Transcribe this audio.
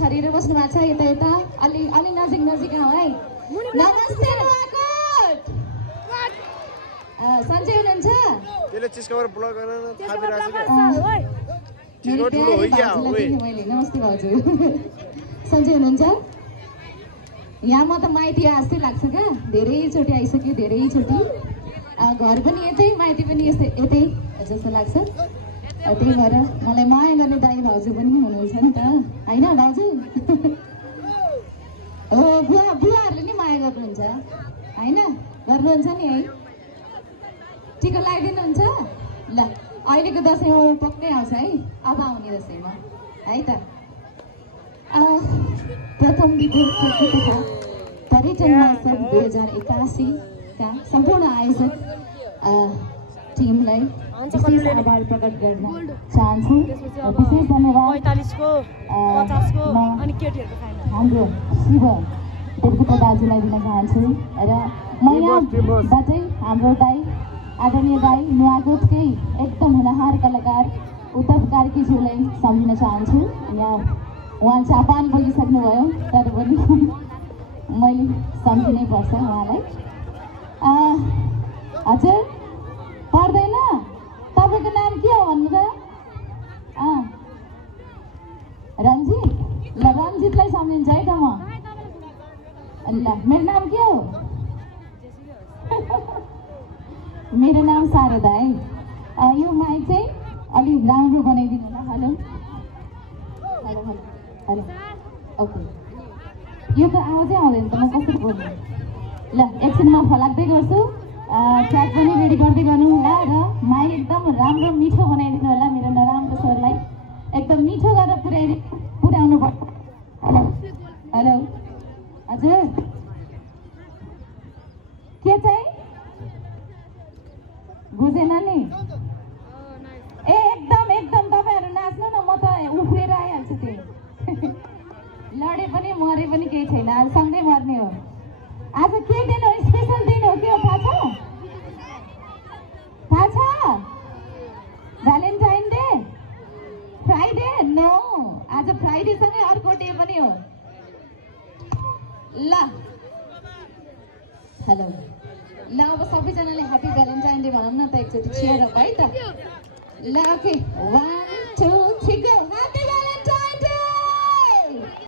छरिएर बस्नु भएको छ यता यता अलि अलि नजिक नजिक आऊ है नमस्ते नुवाकोट सन्चै हुनुहुन्छ त्यसले चिस्कावर ब्लक गरेर थापिरहेछ के मैले नमस्ते भाउजू सन्चै हुनुहुन्छ यहाँ म त माइती जस्तै लाग्छ क्या धेरैचोटि आइसक्यो धेरैचोटि घर पनि यतै माइती पनि यस्तै यतै जस्तो लाग्छ त्यही भएर मलाई माया गर्ने दाइ भाउजू पनि हुनुहुन्छ नि त होइन भाउजू हो बुवाहरूले नि माया गर्नुहुन्छ होइन गर्नुहुन्छ नि है टिका लगाइदिनुहुन्छ ल अहिलेको दसैँमा पक्कै आउँछ है अब आउने दसैँमा है त प्रथम पर्यटन महोत्सव 2081 का सम्पूर्ण आयोजक टिमलाई विशेष आभार प्रकट गर्न चाहन्छु विशेष धन्यवाद 45 को 50 को अनि केटीहरुको खाना हाम्रो शिव देवकोटा दाजुलाई दिन चाहन्छु र म यहाँबाटै हाम्रो दाइ आदरणीय दाइ नुवाकोटकै एकदम हुनहार कलाकार उत्तम कार्कीज्यूलाई सम्झिन चाहन्छु यहाँ उहाँ जापान बोलिसक्नुभयो तर पनि मैले सम्झिनै पर्छ उहाँलाई हजुर पर्दैन तपाईँको नाम के हो भन्नु त रन्जित ल रन्जितलाई सम्झिन्छ है त म ल मेरो नाम के हो मेरो नाम शारदा है यो माइक चाहिँ अलिक राम्रो बनाइदिनु होला hello hello hello hello okay यो त आवाजै आउँदैन त म कसरी बोल्नु ल एकछिनमा फलाक्दै गर्छु ट्र्याक पनि रेडी गर्दै गर्नु होला र माइक एकदम राम्रो मिठो बनाइदिनु होला मेरो नराम्रो स्वरलाई एकदम मिठो गरेर पुर्याउनु पर्छ हेलो हेलो हजुर के चाहिँ बुझेन नि ए एकदम एकदम तपाईँहरू नाच्नु न म त उफ्रेर आइहाल्छु त्यो लडे पनि मरे पनि केही छैन आज सँगै मर्ने हो आज के दिन हो स्पेसल दिन हो के हो थाहा छ भ्यालेन्टाइन डे फ्राइडे नो आज फ्राइडेसँगै अर्को डे पनि हो ल हेलो ल अब सबैजनाले ह्याप्पी भ्यालेन्टाइन डे भनौँ न त एकचोटि चियर अप है त ल ओके 1 2 3 गो